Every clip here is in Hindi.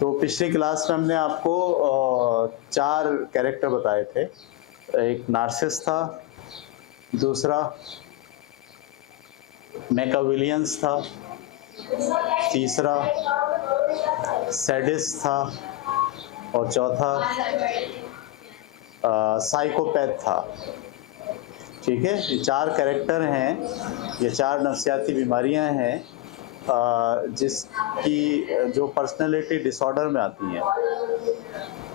तो पिछली क्लास में हमने आपको 4 कैरेक्टर बताए थे। एक नार्सिस था, दूसरा मैकियावेलियंस था, तीसरा सैडिस्ट था और चौथा साइकोपैथ था। ठीक है, ये 4 कैरेक्टर हैं, ये 4 नफ्सियाती बीमारियां हैं जिसकी जो पर्सनैलिटी डिसऑर्डर में आती हैं।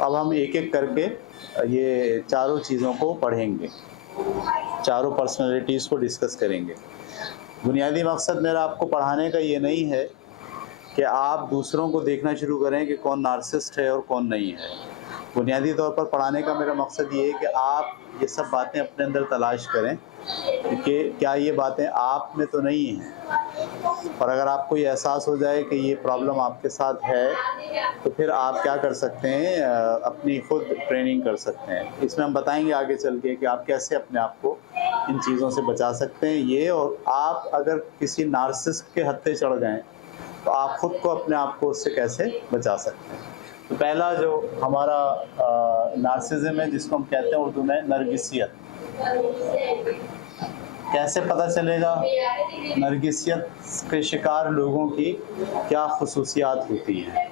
अब हम एक-एक करके ये चारों चीज़ों को पढ़ेंगे, चारों पर्सनैलिटीज़ को डिस्कस करेंगे। बुनियादी मकसद मेरा आपको पढ़ाने का ये नहीं है कि आप दूसरों को देखना शुरू करें कि कौन नार्सिसिस्ट है और कौन नहीं है। बुनियादी तौर पर पढ़ाने का मेरा मकसद ये है कि आप ये सब बातें अपने अंदर तलाश करें कि क्या ये बातें आप में तो नहीं हैं। और अगर आपको ये एहसास हो जाए कि ये प्रॉब्लम आपके साथ है, तो फिर आप क्या कर सकते हैं, अपनी खुद ट्रेनिंग कर सकते हैं। इसमें हम बताएंगे आगे चल के कि आप कैसे अपने आप को इन चीज़ों से बचा सकते हैं। ये और आप अगर किसी नार्सिसिस्ट के हत्थे चढ़ गए तो आप खुद को अपने आप को उससे कैसे बचा सकते हैं। तो पहला जो हमारा नार्सिसिज्म है, जिसको हम कहते हैं उर्दू में नरगिसियत। कैसे पता चलेगा नरगिसियत के शिकार लोगों की क्या खुसूसियात होती हैं,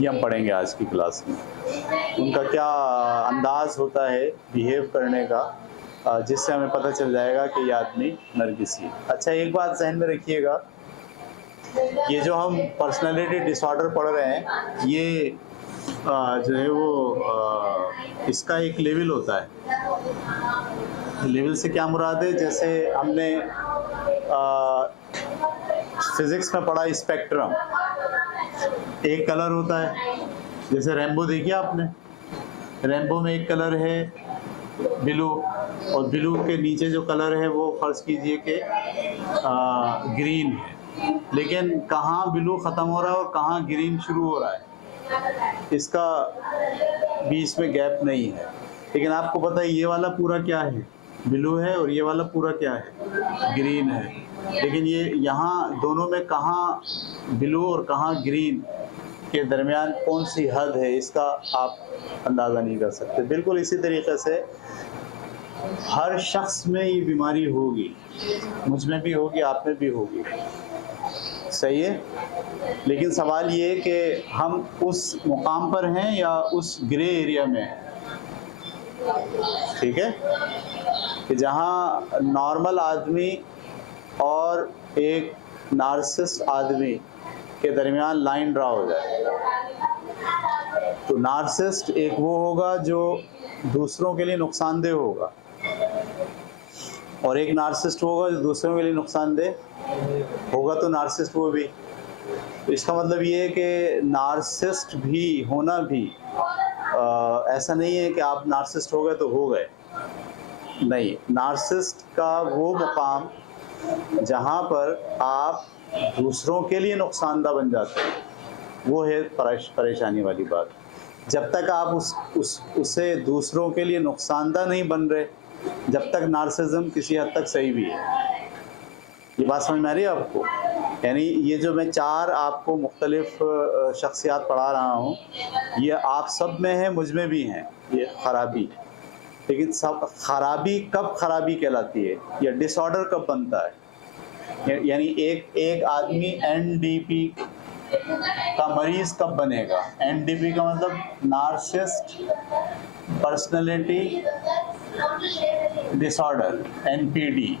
ये हम पढ़ेंगे आज की क्लास में। उनका क्या अंदाज होता है बिहेव करने का, जिससे हमें पता चल जाएगा कि ये आदमी नरगिसी है। अच्छा, एक बात ज़हन में रखिएगा, ये जो हम पर्सनालिटी डिसऑर्डर पढ़ रहे हैं, ये जो है वो इसका एक लेवल होता है। लेवल से क्या मुराद है, जैसे हमने फिजिक्स में पढ़ा स्पेक्ट्रम। एक कलर होता है, जैसे रेनबो देखिए आपने, रेनबो में एक कलर है ब्लू, और ब्लू के नीचे जो कलर है वो फर्ज कीजिए कि ग्रीन है। लेकिन कहाँ ब्लू ख़त्म हो रहा है और कहाँ ग्रीन शुरू हो रहा है, इसका बीच में गैप नहीं है। लेकिन आपको पता है ये वाला पूरा क्या है, ब्लू है, और ये वाला पूरा क्या है, ग्रीन है। लेकिन ये यहाँ दोनों में कहाँ ब्लू और कहाँ ग्रीन के दरमियान कौन सी हद है, इसका आप अंदाज़ा नहीं कर सकते। बिल्कुल इसी तरीके से हर शख्स में ये बीमारी होगी, मुझ में भी होगी, आप में भी होगी, सही है। लेकिन सवाल ये है कि हम उस मुकाम पर हैं या उस ग्रे एरिया में हैं। ठीक है, कि जहाँ नॉर्मल आदमी और एक नार्सिसिस्ट आदमी के दरमियान लाइन ड्रा हो जाए। तो नार्सिसिस्ट एक वो होगा जो दूसरों के लिए नुकसानदेह होगा, और एक नार्सिसिस्ट होगा जो दूसरों के लिए नुकसानदेह होगा। तो नार्सिसिस्ट वो भी, तो इसका मतलब ये है कि नार्सिसिस्ट भी होना भी ऐसा नहीं है कि आप नार्सिसिस्ट हो गए तो हो गए। नहीं, नार्सिसिस्ट का वो मुकाम जहाँ पर आप दूसरों के लिए नुकसानदा बन जाते हैं, वो है परेशानी वाली बात। जब तक आप उसे दूसरों के लिए नुकसानदा नहीं बन रहे, जब तक नार्सिसिज्म किसी हद तक सही भी है। ये बात समझ में आ रही है आपको? यानी ये जो मैं 4 आपको मुख्तलिफ शख्सियात पढ़ा रहा हूँ, ये आप सब में है, मुझ में भी हैं ये खराबी। लेकिन सब खराबी कब खराबी कहलाती है, या डिसऑर्डर कब बनता है? यानी एक आदमी एनडीपी का मरीज कब बनेगा? एनडीपी का मतलब नार्सिसिस्ट पर्सनालिटी डिसऑर्डर, एनपीडी।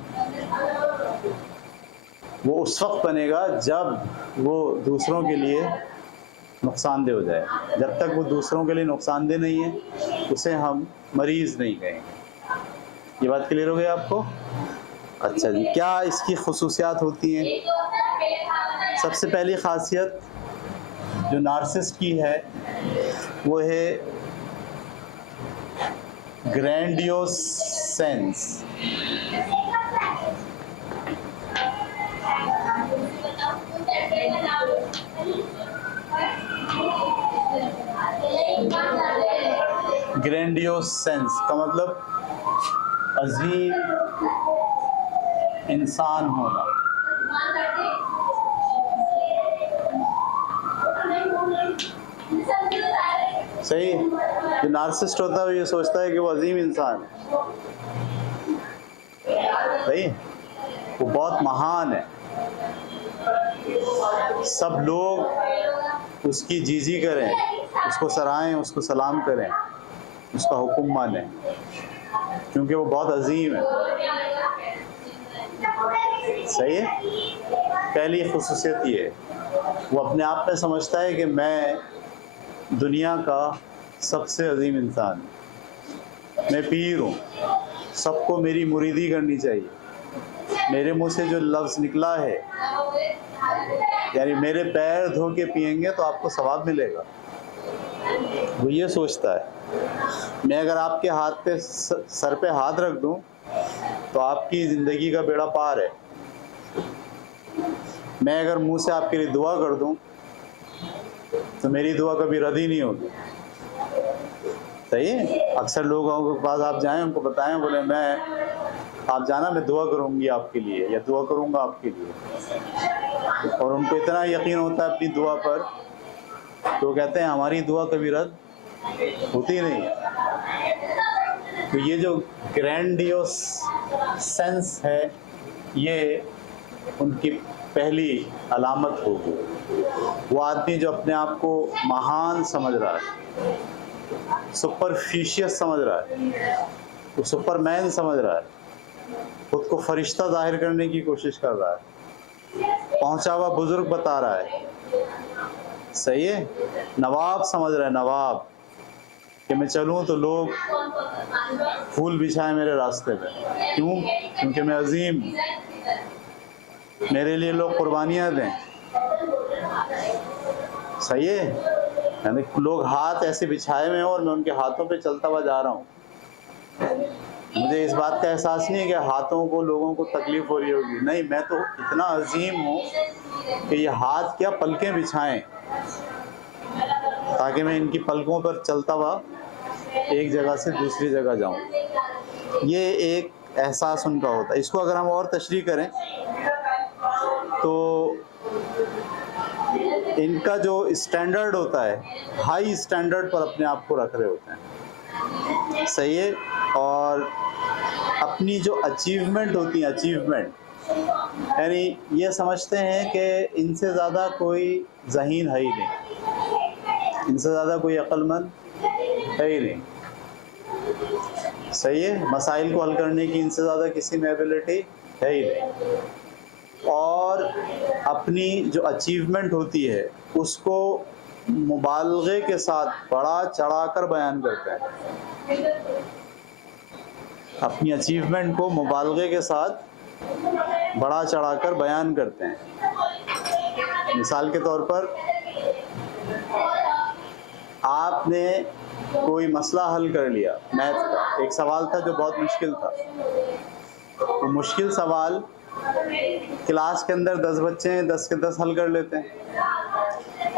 वो उस वक्त बनेगा जब वो दूसरों के लिए नुकसानदेह हो जाए। जब तक वो दूसरों के लिए नुकसानदेह नहीं है, उसे हम मरीज़ नहीं कहेंगे। ये बात क्लियर हो गई आपको? अच्छा जी, क्या इसकी खुसूसियात होती हैं? सबसे पहली खासियत जो नार्सिसिस्ट की है वो है ग्रैंडियोस सेंस। ग्रैंडियोस सेंस का मतलब अजीम इंसान होना। सही। जो नार्सिसिस्ट होता है वो ये सोचता है कि वो अजीम इंसान है, सही, वो बहुत महान है, सब लोग उसकी जीजी करें, उसको सराहें, उसको सलाम करें, उसका हुक्म माने, क्योंकि वो बहुत अजीम है। सही है। पहली खुसूसियत ये है, वो अपने आप में समझता है कि मैं दुनिया का सबसे अजीम इंसान हूँ, मैं पीर हूँ, सबको मेरी मुरीदी करनी चाहिए, मेरे मुंह से जो लफ्ज़ निकला है, यानी मेरे पैर धो के पिएंगे तो आपको सवाब मिलेगा, वो ये सोचता है। मैं अगर आपके हाथ पे सर पे हाथ रख दूं तो आपकी ज़िंदगी का बेड़ा पार है, मैं अगर मुंह से आपके लिए दुआ कर दूं तो मेरी दुआ कभी रद्द ही नहीं होगी। सही है। अक्सर लोगों के पास आप जाएं, उनको बताएं, बोले आप जाना, मैं दुआ करूंगी आपके लिए या दुआ करूंगा आपके लिए, और उनको इतना यकीन होता है अपनी दुआ पर, तो कहते हैं हमारी दुआ कभी रद्द होती नहीं है। तो ये जो ग्रैंडियोस सेंस है, ये उनकी पहली अलामत होगी। वो आदमी जो अपने आप को महान समझ रहा है, सुपरफिशियस समझ रहा है, वो सुपरमैन समझ रहा है, खुद को फरिश्ता जाहिर करने की कोशिश कर रहा है, पहुंचा हुआ बुजुर्ग बता रहा है, सही है, नवाब समझ रहा है, नवाब, कि मैं चलूं तो लोग फूल बिछाएं मेरे रास्ते पे, क्यों? क्योंकि मैं अजीम, मेरे लिए लोग कुर्बानियां दें, सही है। यानी लोग हाथ ऐसे बिछाए हुए हैं और मैं उनके हाथों पे चलता हुआ जा रहा हूँ, मुझे इस बात का एहसास नहीं है कि हाथों को लोगों को तकलीफ हो रही होगी, नहीं, मैं तो इतना अजीम हूँ कि ये हाथ क्या पलकें बिछाएं ताकि मैं इनकी पलकों पर चलता हुआ एक जगह से दूसरी जगह जाऊं। ये एक एहसास उनका होता है। इसको अगर हम और तशरीह करें तो इनका जो स्टैंडर्ड होता है, हाई स्टैंडर्ड पर अपने आप को रख रहे होते हैं, सही है। और अपनी जो अचीवमेंट होती है, अचीवमेंट, यानी ये समझते हैं कि इनसे ज़्यादा कोई ज़हीन है ही नहीं, इनसे ज़्यादा कोई अक्लमंद है ही नहीं, सही है। मसाइल को हल करने की इनसे ज़्यादा किसी में एबिलिटी है ही नहीं, और अपनी जो अचीवमेंट होती है उसको मुबालगे के साथ बढ़ा चढ़ाकर बयान करते हैं, अपनी अचीवमेंट को मुबालगे के साथ बढ़ा चढ़ाकर बयान करते हैं। मिसाल के तौर पर आपने कोई मसला हल कर लिया, मैथ का एक सवाल था जो बहुत मुश्किल था, तो मुश्किल सवाल क्लास के अंदर 10 बच्चे हैं, 10 के 10 हल कर लेते हैं,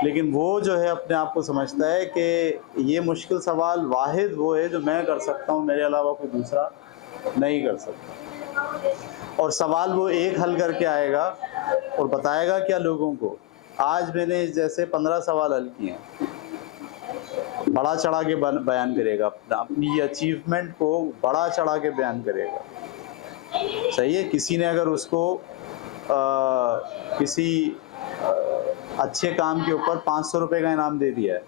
लेकिन वो जो है अपने आप को समझता है कि ये मुश्किल सवाल वाहिद वो है जो मैं कर सकता हूँ, मेरे अलावा कोई दूसरा नहीं कर सकता। और सवाल वो एक हल करके आएगा और बताएगा क्या लोगों को, आज मैंने जैसे 15 सवाल हल किए हैं, बड़ा चढ़ा के बयान करेगा, अपनी अचीवमेंट को बड़ा चढ़ा के बयान करेगा, सही है। किसी ने अगर उसको किसी अच्छे काम के ऊपर 500 रुपये का इनाम दे दिया है,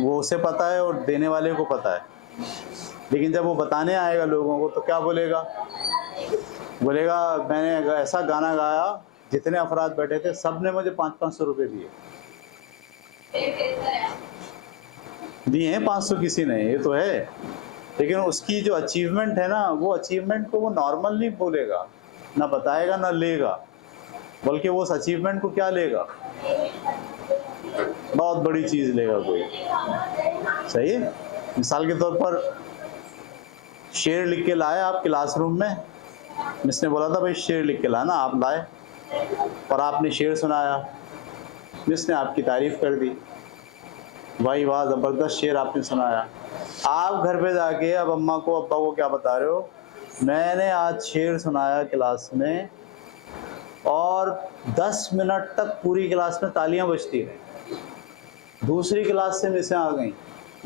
वो उसे पता है और देने वाले को पता है, लेकिन जब वो बताने आएगा लोगों को तो क्या बोलेगा? बोलेगा मैंने ऐसा गाना गाया, जितने अफराद बैठे थे सब ने मुझे 500 रुपये दिए हैं, 500 किसी ने, ये तो है, लेकिन उसकी जो अचीवमेंट है ना, वो अचीवमेंट को वो नॉर्मल नहीं बोलेगा, ना बताएगा ना लेगा, बल्कि वो उस अचीवमेंट को क्या लेगा, बहुत बड़ी चीज़ लेगा कोई, सही है। मिसाल के तौर पर शेर लिख के लाए आप क्लासरूम में, मिस ने बोला था भाई शेर लिख के लाना, आप लाए और आपने शेर सुनाया, मिस ने आपकी तारीफ़ कर दी, भाई वाह ज़बरदस्त शेर आपने सुनाया। आप घर पे जाके अब अम्मा को अब्बा को क्या बता रहे हो, मैंने आज शेर सुनाया क्लास में और 10 मिनट तक पूरी क्लास में तालियां बजती रहीं, दूसरी क्लास से मिसें आ गई,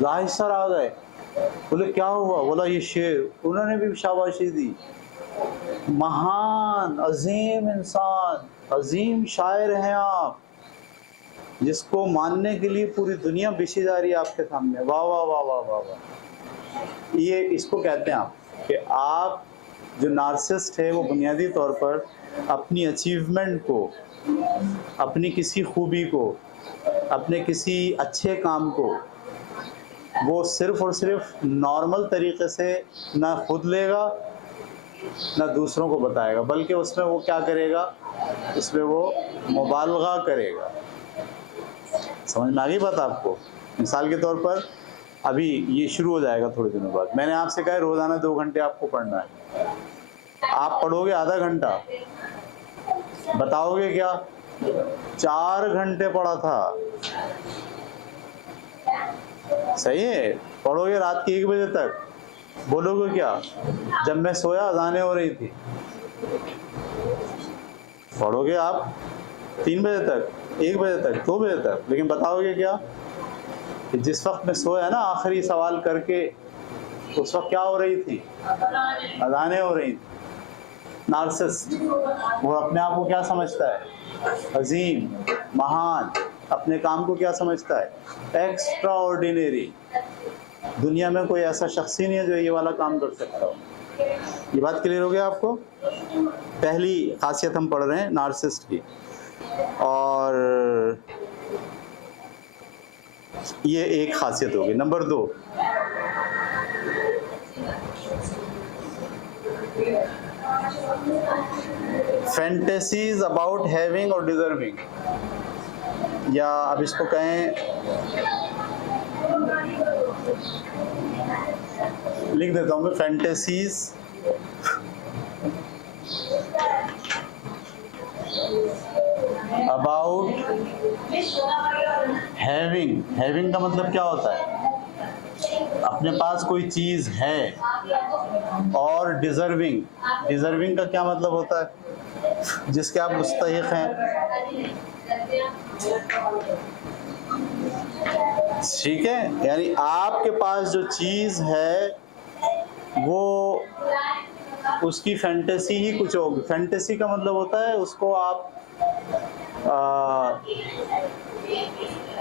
जाहिद सर आ गए, बोले क्या हुआ? बोला ये शेर, उन्होंने भी शाबाशी दी। महान अजीम इंसान, अजीम शायर हैं आप, जिसको मानने के लिए पूरी दुनिया बिछी जा रही है आपके सामने। वाह वाह वाह वाह वाह वाह। ये इसको कहते हैं आप कि आप जो नार्सिसिस्ट है वो बुनियादी तौर पर अपनी अचीवमेंट को, अपनी किसी खूबी को, अपने किसी अच्छे काम को वो सिर्फ़ और सिर्फ नॉर्मल तरीक़े से ना खुद लेगा ना दूसरों को बताएगा, बल्कि उसमें वो क्या करेगा, उसमें वो मुबालगा करेगा। समझ में आ गई बात आपको? मिसाल के तौर पर अभी ये शुरू हो जाएगा थोड़े दिनों बाद, मैंने आपसे कहा है रोज़ाना 2 घंटे आपको पढ़ना है, आप पढ़ोगे आधा घंटा, बताओगे क्या? 4 घंटे पढ़ा था। सही है? पढ़ोगे रात के 1 बजे तक, बोलोगे क्या? जब मैं सोया अज़ानें हो रही थी। पढ़ोगे आप 3 बजे तक, 1 बजे तक, 2 बजे तक, लेकिन बताओगे क्या कि जिस वक्त मैं सोया ना आखिरी सवाल करके, उस वक्त क्या हो रही थी? अज़ानें हो रही थी। नार्सिसिस्ट वो अपने आप को क्या समझता है? अजीम, महान। अपने काम को क्या समझता है? Extra ordinary. दुनिया में कोई ऐसा शख्स ही नहीं है जो ये वाला काम कर सकता हो। ये बात क्लियर हो गया आपको? पहली खासियत हम पढ़ रहे हैं नार्सिसिस्ट की, और ये एक खासियत होगी। नंबर 2, फैंटेसीज अबाउट हैविंग और डिजर्विंग, या अब इसको कहें, लिख देता हूँ मैं, फैंटेसीज अबाउट हैविंग। हैविंग का मतलब क्या होता है? अपने पास कोई चीज़ है। और डिजर्विंग, डिजर्विंग का क्या मतलब होता है? जिसके आप मुस्तहिक हैं। ठीक है, यानी आपके पास जो चीज़ है वो उसकी फैंटेसी ही कुछ होगी। फैंटेसी का मतलब होता है उसको आप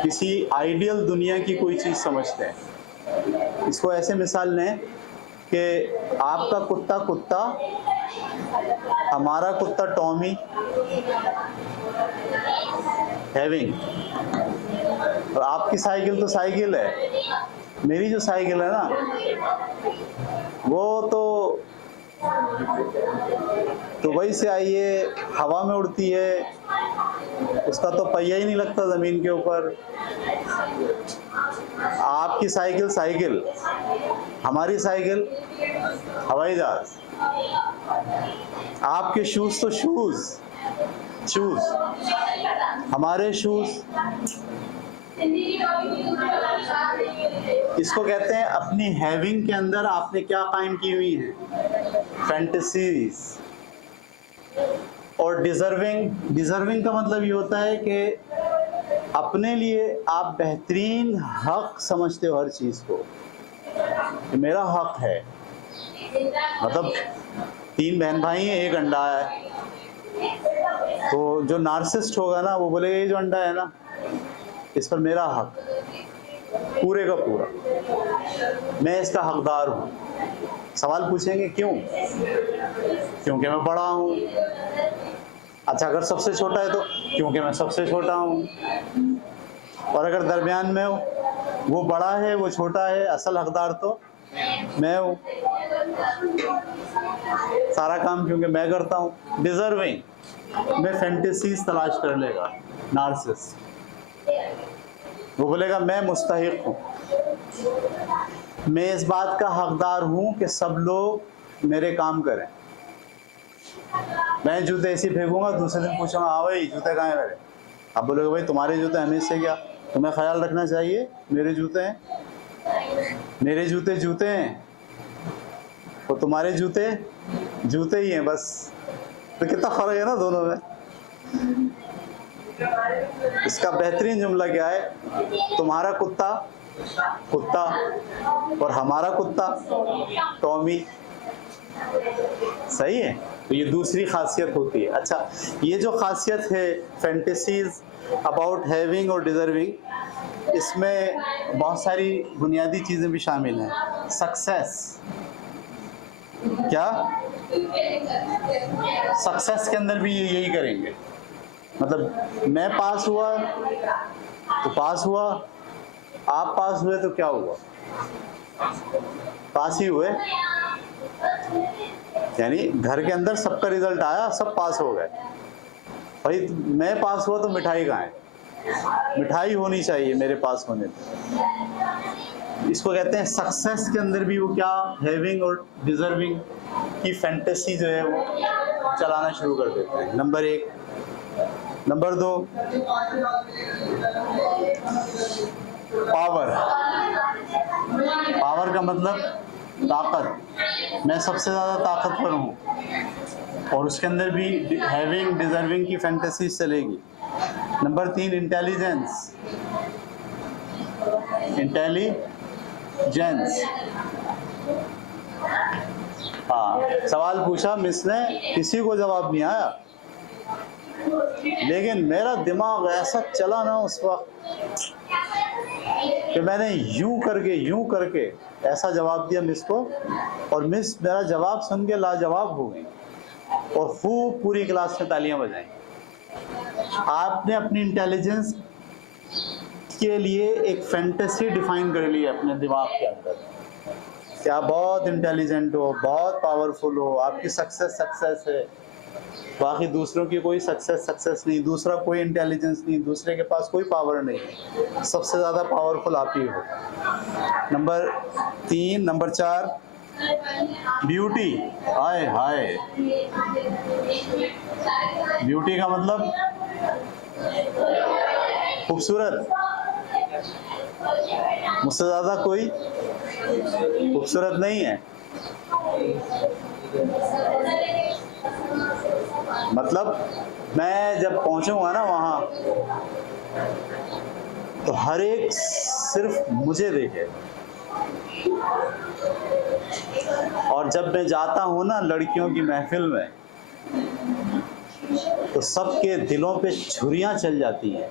किसी आइडियल दुनिया की कोई चीज़ समझते हैं। इसको ऐसे मिसाल लें कि आपका कुत्ता कुत्ता, हमारा कुत्ता टॉमी, हैविंग, और आपकी साइकिल तो साइकिल है। मेरी जो साइकिल है ना, वो तो दुबई से आई है, हवा में उड़ती है, उसका तो पहिया ही नहीं लगता ज़मीन के ऊपर। आपकी साइकिल साइकिल, हमारी साइकिल हवाई जहाज। आपके शूज़ तो शूज़, हमारे शूज़। इसको कहते हैं अपनी हैविंग के अंदर आपने क्या कायम की हुई है? फैंटेसीज। और डिजर्विंग, डिजर्विंग का मतलब ये होता है कि अपने लिए आप बेहतरीन हक समझते हो हर चीज़ को, कि मेरा हक है। मतलब 3 बहन भाई हैं, 1 अंडा है, तो जो नार्सिसिस्ट होगा ना वो बोलेगा ये जो अंडा है ना, इस पर मेरा हक पूरे का पूरा, मैं इसका हकदार हूँ। सवाल पूछेंगे क्यों? क्योंकि मैं बड़ा हूँ। अच्छा, अगर सबसे छोटा है तो क्योंकि मैं सबसे छोटा हूँ। और अगर दरमियान में हो, वो बड़ा है वो छोटा है, असल हकदार तो मैं हूँ। सारा काम क्योंकि मैं करता हूँ। डिजर्विंग में फैंटेसीज तलाश कर लेगा नार्सिसिस्ट। वो बोलेगा मैं मुस्तहिक हूँ, मैं इस बात का हकदार हूँ कि सब लोग मेरे काम करें। मैं जूते ऐसे फेंकूंगा, दूसरे दिन पूछूंगा हाँ भाई जूते कहाँ हैं मेरे? आप बोलोगे भाई तुम्हारे जूते हमें से क्या, तुम्हें ख्याल रखना चाहिए, मेरे जूते हैं, मेरे जूते जूते हैं, और तुम्हारे जूते जूते ही हैं बस। तो कितना फर्क है ना दोनों में। इसका बेहतरीन जुमला क्या है? तुम्हारा कुत्ता कुत्ता और हमारा कुत्ता टॉमी। सही है। तो ये दूसरी खासियत होती है। अच्छा, ये जो खासियत है फैंटेसीज अबाउट हैविंग और डिजर्विंग, इसमें बहुत सारी बुनियादी चीज़ें भी शामिल हैं। सक्सेस, क्या सक्सेस के अंदर भी ये यही करेंगे। मतलब मैं पास हुआ तो पास हुआ, आप पास हुए तो क्या हुआ? पास ही हुए। यानी घर के अंदर सबका रिजल्ट आया, सब पास हो गए। भाई मैं पास हुआ तो मिठाई कहाँ है? मिठाई होनी चाहिए मेरे पास होने पे। इसको कहते हैं सक्सेस के अंदर भी वो क्या, हैविंग और डिजर्विंग की फैंटेसी जो है वो चलाना शुरू कर देते हैं। नंबर 1। Number 2, power. पावर का मतलब ताकत। मैं सबसे ज़्यादा ताकतवर हूँ, और उसके अंदर भी हैविंग डिजर्विंग की फैंटेसी चलेगी। Number 3, intelligence. इंटेलिजेंस, हाँ, सवाल पूछा मिस ने, किसी को जवाब नहीं आया, लेकिन मेरा दिमाग ऐसा चला ना उस वक्त कि मैंने यूं करके ऐसा जवाब दिया मिस को, और मिस मेरा जवाब सुन के लाजवाब हो गई और खूब पूरी क्लास में तालियां बजाई। आपने अपनी इंटेलिजेंस के लिए एक फैंटेसी डिफाइन कर ली है अपने दिमाग के अंदर कि आप बहुत इंटेलिजेंट हो, बहुत पावरफुल हो, आपकी सक्सेस है, बाकी दूसरों की कोई सक्सेस नहीं, दूसरा कोई इंटेलिजेंस नहीं, दूसरे के पास कोई पावर नहीं, सबसे ज़्यादा पावरफुल आप ही हो। Number 3, number 4, beauty. हाय हाय, ब्यूटी का मतलब खूबसूरत। मुझसे ज़्यादा कोई खूबसूरत नहीं है। मतलब मैं जब पहुंचूंगा ना वहां, तो हर एक सिर्फ मुझे देखे, और जब मैं जाता हूं ना लड़कियों की महफिल में, तो सबके दिलों पे छुरियां चल जाती हैं।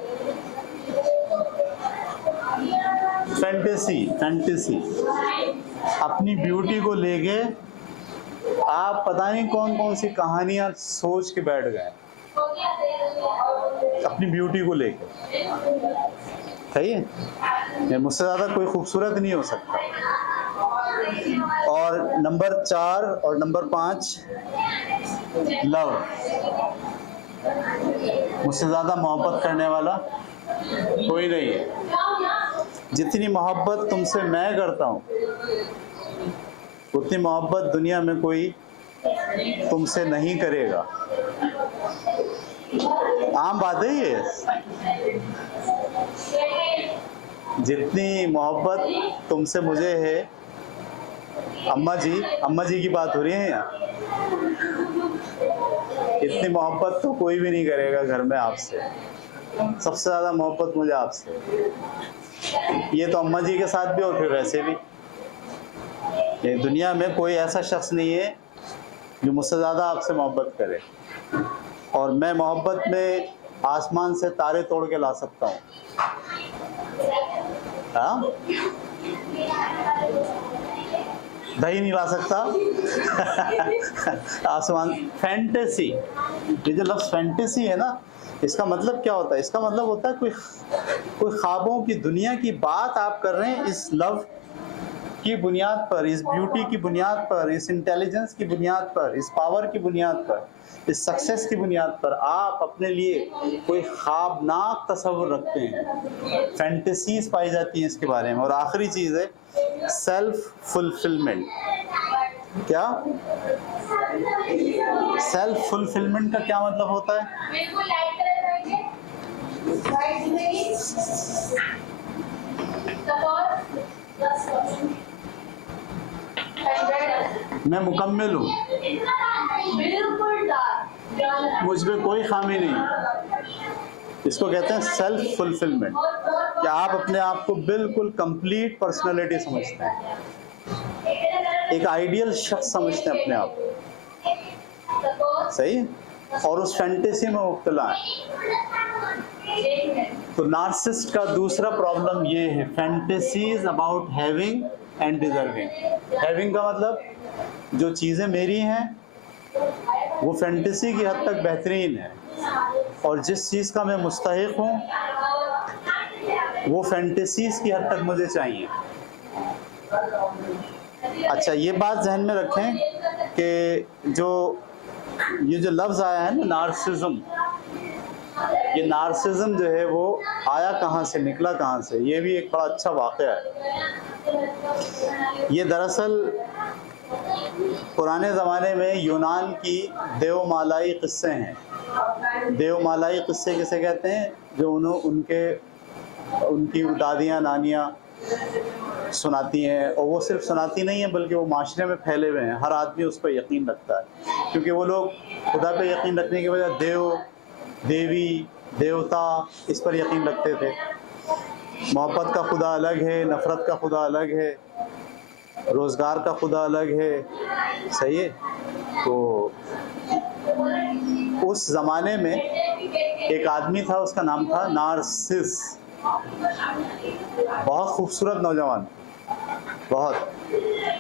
फैंटेसी अपनी ब्यूटी को लेके आप पता नहीं कौन कौन सी कहानियां सोच के बैठ गए अपनी ब्यूटी को लेके। सही है, मुझसे ज़्यादा कोई खूबसूरत नहीं हो सकता। और नंबर 4 और नंबर 5, लव। मुझसे ज़्यादा मोहब्बत करने वाला कोई नहीं है। जितनी मोहब्बत तुमसे मैं करता हूँ, उतनी मोहब्बत दुनिया में कोई तुमसे नहीं करेगा। आम बात है ये। जितनी मोहब्बत तुमसे मुझे है, अम्मा जी की बात हो रही है यहाँ, इतनी मोहब्बत तो कोई भी नहीं करेगा घर में आपसे। सबसे ज़्यादा मोहब्बत मुझे आपसे। ये तो अम्मा जी के साथ भी और फिर वैसे भी, ये दुनिया में कोई ऐसा शख्स नहीं है जो मुझसे ज़्यादा आपसे मोहब्बत करे। और मैं मोहब्बत में आसमान से तारे तोड़ के ला सकता हूँ। हाँ, दही नहीं ला सकता। आसमान। फैंटेसी, ये जो लफ्ज़ फैंटेसी है ना, इसका मतलब क्या होता है? इसका मतलब होता है कोई ख्वाबों की दुनिया की बात आप कर रहे हैं, इस लव की बुनियाद पर, इस ब्यूटी की बुनियाद पर, इस इंटेलिजेंस की बुनियाद पर, इस पावर की बुनियाद पर, इस सक्सेस की बुनियाद पर आप अपने लिए कोई ख्वाबनाक तस्वीर रखते हैं। फैंटेसीज पाई जाती हैं इसके बारे में। और आखिरी चीज़ है सेल्फ फुलफिलमेंट। क्या सेल्फ फुलफिलमेंट का क्या मतलब होता है? मैं मुकम्मल हूँ, मुझ में कोई खामी नहीं, इसको कहते हैं सेल्फ फुलफिलमेंट, कि आप अपने आप को बिल्कुल कंप्लीट पर्सनालिटी समझते हैं, एक आइडियल शख्स समझते हैं अपने आप को, सही है? और उस फैंटेसी में मुब्तला है। तो नार्सिसिस्ट का दूसरा प्रॉब्लम ये है, fantasies about having and deserving. Having का मतलब जो चीज़ें मेरी हैं वो फैंटेसी की हद तक बेहतरीन है, और जिस चीज़ का मैं मुस्तहिक हूँ वो फैंटेसीज की हद तक मुझे चाहिए। अच्छा, ये बात जहन में रखें कि ये जो लफ्ज़ आया है ना नार्सिज्म, ये नार्सिज्म जो है वो आया कहाँ से, निकला कहाँ से, ये भी एक बड़ा अच्छा वाक़या है। ये दरअसल पुराने ज़माने में यूनान की देवमालाई क़िस्से हैं। देवमालाई क़िस्से किसे कहते हैं? जो उनकी दादियाँ नानियाँ सुनाती हैं, और वो सिर्फ सुनाती नहीं है बल्कि वो माशरे में फैले हुए हैं, हर आदमी उस पर यकीन रखता है, क्योंकि वो लोग खुदा पे यकीन रखने के बजाय देव, देवी, देवता इस पर यकीन रखते थे। मोहब्बत का खुदा अलग है, नफ़रत का खुदा अलग है, रोज़गार का खुदा अलग है, सही है? तो उस ज़माने में एक आदमी था, उसका नाम था नार्सिस, बहुत खूबसूरत नौजवान, बहुत,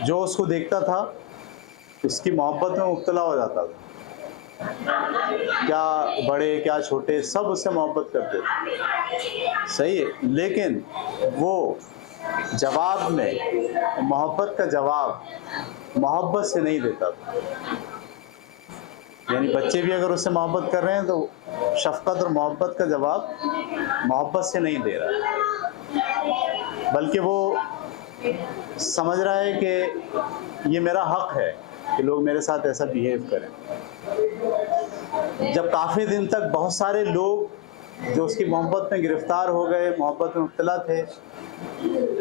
जो उसको देखता था इसकी मोहब्बत में मुब्तला हो जाता था। क्या बड़े क्या छोटे सब उससे मोहब्बत करते थे, सही है? लेकिन वो जवाब में मोहब्बत का जवाब मोहब्बत से नहीं देता था। यानी बच्चे भी अगर उससे मोहब्बत कर रहे हैं तो शफ़क़त और मोहब्बत का जवाब मोहब्बत से नहीं दे रहा है, बल्कि वो समझ रहा है कि ये मेरा हक़ है कि लोग मेरे साथ ऐसा बिहेव करें। जब काफ़ी दिन तक बहुत सारे लोग जो उसकी मोहब्बत में गिरफ़्तार हो गए, मोहब्बत में मुब्तला थे,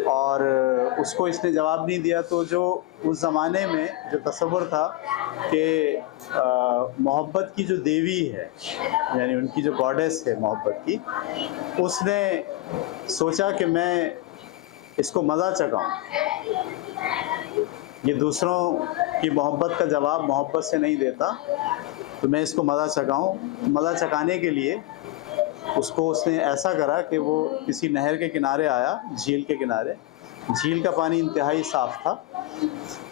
और उसको इसने जवाब नहीं दिया, तो जो उस ज़माने में जो तसव्वुर था कि मोहब्बत की जो देवी है, यानी उनकी जो गॉडेस है मोहब्बत की, उसने सोचा कि मैं इसको मज़ा चखाऊं, ये दूसरों की मोहब्बत का जवाब मोहब्बत से नहीं देता, तो मैं इसको मज़ा चखाऊं। मज़ा चखाने के लिए उसने ऐसा करा कि वो किसी नहर के किनारे आया, झील के किनारे। झील का पानी इंतहाई साफ़ था,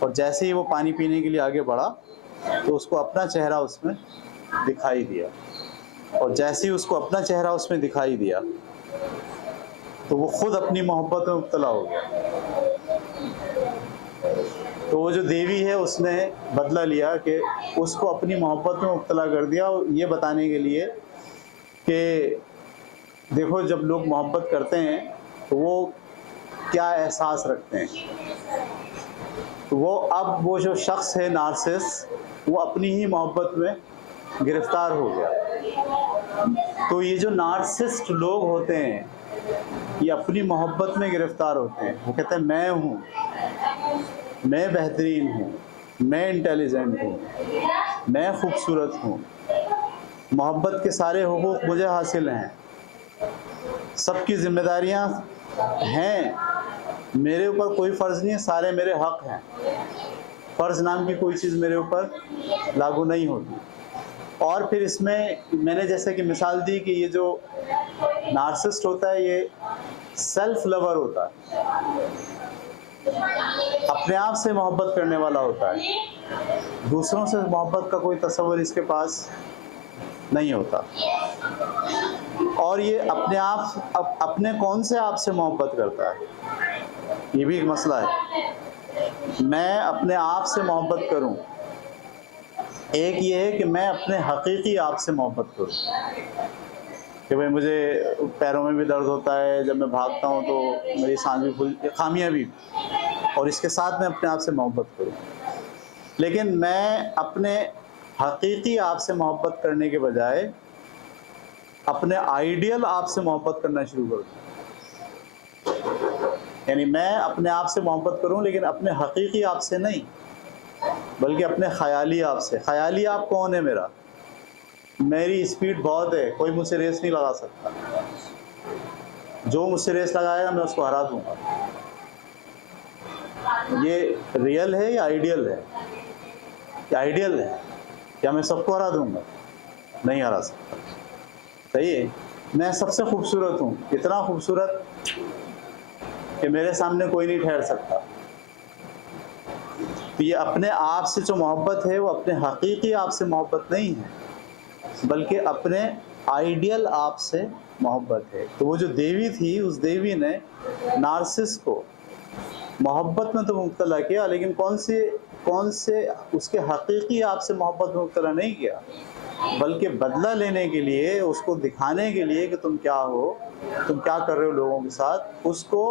और जैसे ही वो पानी पीने के लिए आगे बढ़ा तो उसको अपना चेहरा उसमें दिखाई दिया, और जैसे ही उसको अपना चेहरा उसमें दिखाई दिया तो वो खुद अपनी मोहब्बत में मुब्तला हो गया। तो वो जो देवी है उसने बदला लिया कि उसको अपनी मोहब्बत में मुब्तला कर दिया, और ये बताने के लिए कि देखो जब लोग मोहब्बत करते हैं तो वो क्या एहसास रखते हैं। तो वो जो शख्स है नार्सिस, वो अपनी ही मोहब्बत में गिरफ़्तार हो गया। तो ये जो नार्सिस्ट लोग होते हैं ये अपनी मोहब्बत में गिरफ़्तार होते हैं। वो कहते हैं मैं हूँ, मैं बेहतरीन हूँ, मैं इंटेलिजेंट हूँ, मैं खूबसूरत हूँ, मोहब्बत के सारे हुकूक मुझे हासिल हैं, सबकी ज़िम्मेदारियाँ हैं, मेरे ऊपर कोई फ़र्ज़ नहीं है, सारे मेरे हक़ हैं, फ़र्ज़ नाम की कोई चीज़ मेरे ऊपर लागू नहीं होती। और फिर इसमें मैंने जैसे कि मिसाल दी कि ये जो नार्सिसिस्ट होता है ये सेल्फ लवर होता है, अपने आप से मोहब्बत करने वाला होता है, दूसरों से मोहब्बत का कोई तसव्वुर इसके पास नहीं होता। और ये अपने कौन से आप से मोहब्बत करता है, ये भी एक मसला है। मैं अपने आप से मोहब्बत करूं, एक ये है कि मैं अपने हकीकी आप से मोहब्बत करूं, कि भाई मुझे पैरों में भी दर्द होता है, जब मैं भागता हूं तो मेरी सांस भी फूल, खामियां भी, और इसके साथ मैं अपने आप से मोहब्बत करूं। लेकिन मैं अपने हकीकी आप से मोहब्बत करने के बजाय अपने आइडियल आप से मोहब्बत करना शुरू कर दूं। यानी मैं अपने आप से मोहब्बत करूं लेकिन अपने हकीकी आप से नहीं, बल्कि अपने ख़याली आप से। ख़याली आप कौन है मेरा? मेरी स्पीड बहुत है, कोई मुझसे रेस नहीं लगा सकता। जो मुझसे रेस लगाएगा मैं उसको हरा दूंगा। ये रियल है या आइडियल है? क्या आइडियल है? क्या मैं सबको हरा दूंगा? नहीं हरा सकता। सही है। मैं सबसे खूबसूरत हूँ, इतना खूबसूरत कि मेरे सामने कोई नहीं ठहर सकता। तो ये अपने आप से जो मोहब्बत है वो अपने हकीकी आप से मोहब्बत नहीं है, बल्कि अपने आइडियल आप से मोहब्बत है। तो वो जो देवी थी, उस देवी ने नार्सिस को मोहब्बत में तो मुब्तला किया, लेकिन कौन से उसके हकीकी आप से मोहब्बत में मुब्तला नहीं किया, बल्कि बदला लेने के लिए, उसको दिखाने के लिए कि तुम क्या हो, तुम क्या कर रहे हो लोगों के साथ, उसको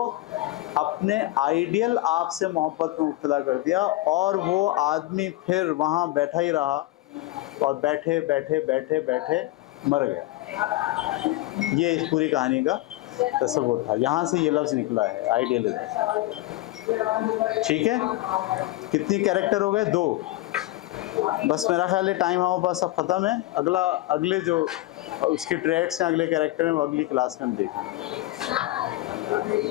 अपने आइडियल आप से मोहब्बत में मुब्तला कर दिया। और वो आदमी फिर वहाँ बैठा ही रहा और बैठे बैठे बैठे बैठे मर गया। ये इस पूरी कहानी का तस्वुर था, यहाँ से ये लफ्ज़ निकला है आइडियलिज्म। ठीक है, कितनी कैरेक्टर हो गए? 2। बस मेरा ख्याल है टाइम हमारे पास अब ख़त्म है। अगले जो उसके ट्रेड्स हैं, अगले कैरेक्टर हैं, वो अगली क्लास में हम देखेंगे।